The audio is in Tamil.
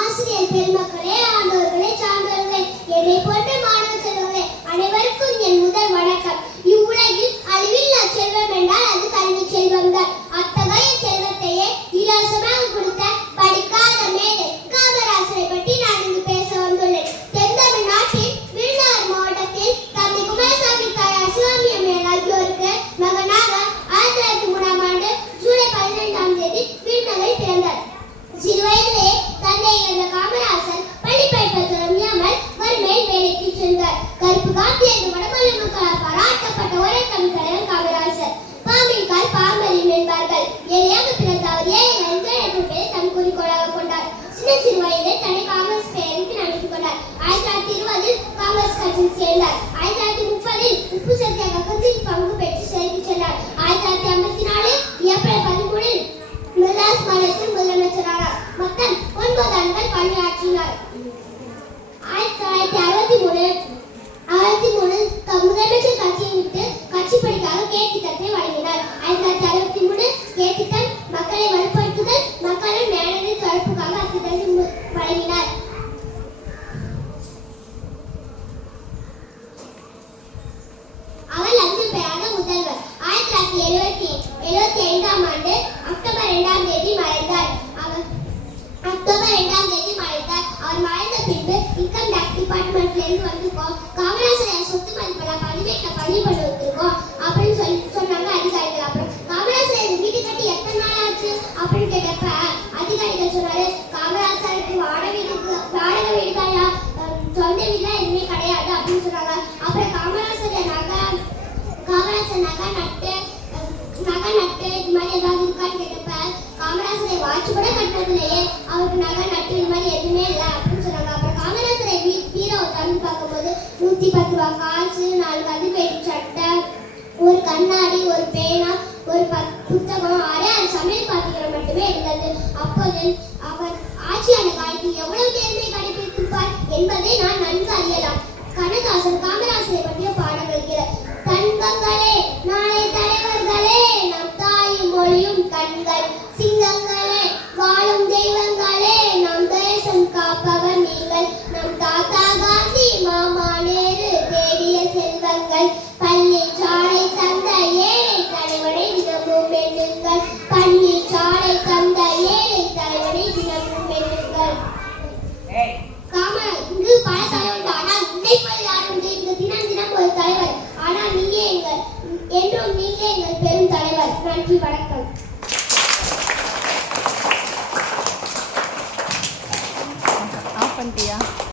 ஆசிரியர் பெருமக்களே, ஆண்டோர்களே, சான்றோர்களே, என்னை போன்ற மாணவ செல்வங்களே, அனைவருக்கும் என் முதல் வணக்கம். இவ்வுலகில் அழிவில்லா செல்வம் என்றால் அது கல்வி செல்வம்தான். அத்தகைய செல்வத்தையே இலவசமாக கொடுத்த படிக்காத மேதை காமராசரை பற்றி நான் இங்கு பேச வந்துள்ளேன். தென்தமிழ் நாட்டில் விருதுநகர் மாவட்டத்தில் தம்பி குமாரசாமி தாயார் சிவாமி அம்மையார் ஆகியோருக்கு மகனாக 1903ஆம் ஆண்டு ஜூலை 15ஆம் தேதி விருதுநகரில் பிறந்தார். சிறு வயதிலே தந்தை இழந்த காமராசர் பள்ளி படிப்பது முடியாமல் வறுமையில் வேலைக்கு சென்றார். கருப்பு காப்பி என்று வடமாநில மக்களால் பாராட்டப்பட்ட ஒரே தமிழ் தலைவர் காமராசர். பாம்பின் கால் பாம்பரின் என்பார்கள். ஏழையாக பிறந்த அவர் ஏழைகளின் பேரை தன் குறிக்கோளாக கொண்டார். சிறு வயதிலே தன்னை காங்கிரஸ் பெயருக்கு நினைத்துக் கொண்டார். 1920 காங்கிரஸ் கட்சியில் சேர்ந்தார். 1930 உப்பு சத்தியாகிரகத்தில் பங்கு பெற்று சிறைக்கு சென்றார். 1954 ஏப்ரல் 13 மெட்ராஸ் மாநிலத்தில் முதலமைச்சரானார். மொத்தம் 9 ஆண்டுகள் பணியாற்றினார். 1963 முதலமைச்சர் கட்சியை விட்டு கட்சி பணிக்காக கேட்டிட்டத்தை வழங்கினார். 1963 கேட்டிட்டம் மக்களை வலுப்படுத்துதல், மக்களின் மேலவை தொடர்புக்காக அத்திட்டத்தை வழங்கினார். அவர் லஞ்சம் பெறாத முதல்வர். 1975ஆம் ஆண்டு அக்டோபர் 2ஆம் தேதி மறைந்தார். அவர் மறைந்த பின்பு இன்கம் டாக்ஸ் டிபார்ட்மெண்ட்ல இருந்து வந்திருக்கோம், காமராசர் சொத்து மதிப்பெல்லாம் பதிவு பண்ணி வந்திருக்கோம் அப்படின்னு சொன்னாங்க அதிகாரிகள். அப்புறம் காமராசர் வீட்டு கட்டி எத்தனை நாள் ஆச்சு அப்படின்னு கேட்டப்ப அதிகாரிகள் சொன்னாரு, காமராசருக்கு வாடகை வீடுகளா சொந்த வீடுலாம் எதுவுமே கிடையாது அப்படின்னு சொன்னாங்க. அப்புறம் காமராசர் நகை நட்டு இது மாதிரி ஏதாவது இருக்கான்னு கேட்டப்ப காமராசரை வாட்சி கூட கட்டினதுலையே அவருக்கு நகை நட்டு இது மாதிரி எதுவுமே இல்லை அப்படின்னு சொன்னாங்க. அப்புறம் காமராசரை பீரோவை திறந்து பார்க்கும்போது 110 ரூபா காசு, 4 கதிர்வேட்டி சட்டை, ஒரு கண்ணாடி, ஒரு பேனா, ஒரு புத்தகம், 6 சமையல் பாத்திரம் மட்டுமே இருந்தது. அப்போது அவர் ஆட்சியான காலத்தில் எவ்வளவு நேர்மை கடைபிடித்திருப்பார் என்பதை நான் நன்கு அறியலாம். கண்ணதாசன் காமராசரை பற்றிய பாடல்கள் தங்கங்களே, நாளை தலைவர்களே, நம் தாயும் மொழியும் கண்கள், சிங்கங்களே, வாழும் தெய்வங்களே, நம் தேசம் காப்பவர் நீங்கள், நம் தாத்தா காந்தி மாமா நேரு தேடிய செல்வங்கள், பள்ளி சாலை தந்த ஏழை தலைவனை தினமும் எண்ணுங்கள், பள்ளி சாலை தந்த ஏழை தலைவனை தினமும் எண்ணுங்கள். இங்கு பல தலைவர்கள், ஆனால் உன்னை போல் யாரும் இங்கு தினம் ஒரு தலைவர், ஆனால் என்றும் நீங்க எங்கள் பெரும் தலைவர். நன்றி, வணக்கம். ஆஃப் பண்ணிட்டியா?